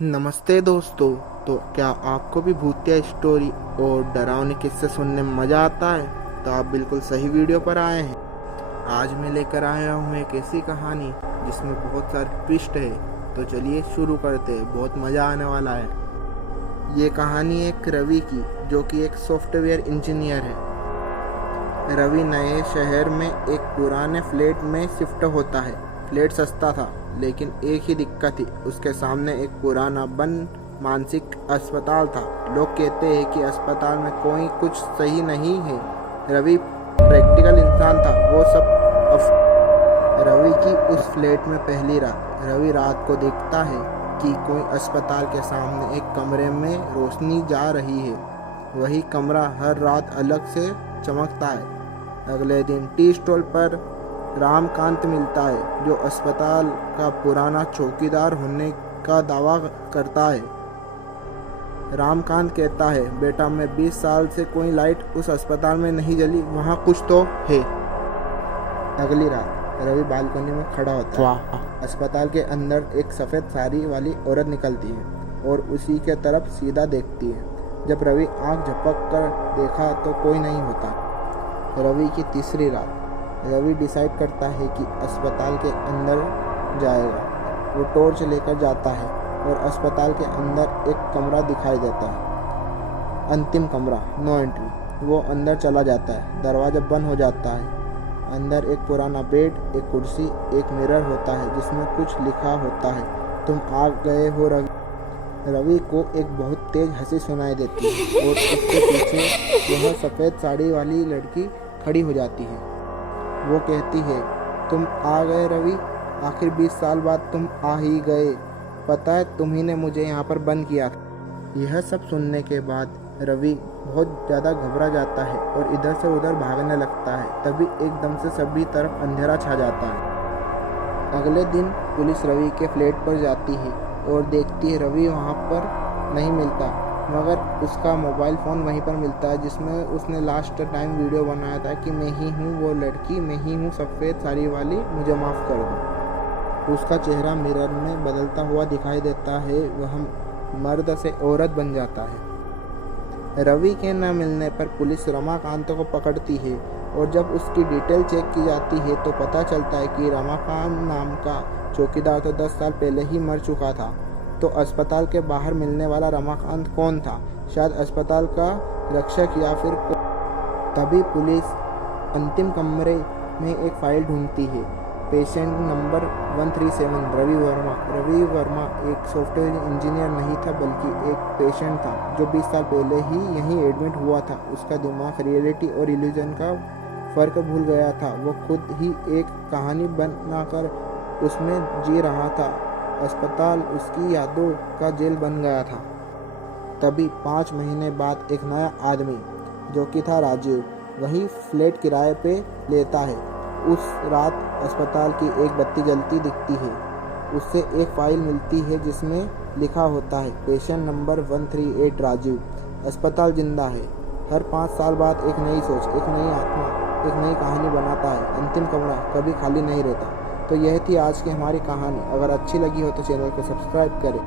नमस्ते दोस्तों। तो क्या आपको भी भूतिया स्टोरी और डरावने किस्से सुनने में मज़ा आता है? तो आप बिल्कुल सही वीडियो पर आए हैं। आज मैं लेकर आया हूँ एक ऐसी कहानी जिसमें बहुत सारे ट्विस्ट है। तो चलिए शुरू करते हैं, बहुत मज़ा आने वाला है। ये कहानी एक रवि की, जो कि एक सॉफ्टवेयर इंजीनियर है। रवि नए शहर में एक पुराने फ्लैट में शिफ्ट होता है। फ्लैट सस्ता था, लेकिन एक ही दिक्कत थी, उसके सामने एक पुराना बंद मानसिक अस्पताल था। लोग कहते हैं कि अस्पताल में कोई कुछ सही नहीं है। रवि प्रैक्टिकल इंसान था, वो सब रवि की उस फ्लैट में पहली रात। रवि रात को देखता है कि कोई अस्पताल के सामने एक कमरे में रोशनी जा रही है। वही कमरा हर रात अलग से चमकता है। अगले दिन टी स्टॉल पर रामकांत मिलता है, जो अस्पताल का पुराना चौकीदार होने का दावा करता है। रामकांत कहता है, बेटा, मैं 20 साल से कोई लाइट उस अस्पताल में नहीं जली, वहाँ कुछ तो है। अगली रात रवि बालकनी में खड़ा होता है। अस्पताल के अंदर एक सफ़ेद साड़ी वाली औरत निकलती है और उसी के तरफ सीधा देखती है। जब रवि आंख झपक कर देखा तो कोई नहीं होता। रवि की तीसरी रात। रवि डिसाइड करता है कि अस्पताल के अंदर जाएगा। वो टॉर्च लेकर जाता है और अस्पताल के अंदर एक कमरा दिखाई देता है। अंतिम कमरा, नो एंट्री। वो अंदर चला जाता है। दरवाज़ा बंद हो जाता है। अंदर एक पुराना बेड, एक कुर्सी, एक मिरर होता है जिसमें कुछ लिखा होता है, तुम आ गए हो रवि। रवि को एक बहुत तेज हंसी सुनाई देती है और उसके पीछे वह सफ़ेद साड़ी वाली लड़की खड़ी हो जाती है। वो कहती है, तुम आ गए रवि, आखिर 20 साल बाद तुम आ ही गए। पता है, तुम्ही ने मुझे यहाँ पर बंद किया था। यह सब सुनने के बाद रवि बहुत ज़्यादा घबरा जाता है और इधर से उधर भागने लगता है। तभी एकदम से सभी तरफ अंधेरा छा जाता है। अगले दिन पुलिस रवि के फ्लैट पर जाती है और देखती है रवि वहाँ पर नहीं मिलता, मगर उसका मोबाइल फ़ोन वहीं पर मिलता है जिसमें उसने लास्ट टाइम वीडियो बनाया था कि मैं ही हूँ वो लड़की, मैं ही हूँ सफ़ेद साड़ी वाली, मुझे माफ़ कर दो। उसका चेहरा मिरर में बदलता हुआ दिखाई देता है। वह मर्द से औरत बन जाता है। रवि के न मिलने पर पुलिस रमाकांत को पकड़ती है और जब उसकी डिटेल चेक की जाती है तो पता चलता है कि रमाकांत नाम का चौकीदार तो 10 साल पहले ही मर चुका था। तो अस्पताल के बाहर मिलने वाला रमाकांत कौन था? शायद अस्पताल का रक्षक या फिर तभी पुलिस अंतिम कमरे में एक फाइल ढूंढती है। Patient number 137 Ravi Varma. रवि वर्मा एक सॉफ्टवेयर इंजीनियर नहीं था, बल्कि एक पेशेंट था जो 20 साल पहले ही यहीं एडमिट हुआ था। उसका दिमाग रियलिटी और इल्यूजन का फ़र्क भूल गया था। वो खुद ही एक कहानी बनाकर उसमें जी रहा था। अस्पताल उसकी यादों का जेल बन गया था। तभी 5 महीने बाद एक नया आदमी, जो कि था राजीव, वही फ्लैट किराए पे लेता है। उस रात अस्पताल की एक बत्ती जलती दिखती है। उससे एक फाइल मिलती है जिसमें लिखा होता है, पेशेंट नंबर 138 राजीव। अस्पताल जिंदा है। हर 5 साल बाद एक नई सोच, एक नई आत्मा, एक नई कहानी बनाता है। अंतिम कमरा कभी खाली नहीं रहता। तो यह थी आज की हमारी कहानी। अगर अच्छी लगी हो तो चैनल को सब्सक्राइब करें।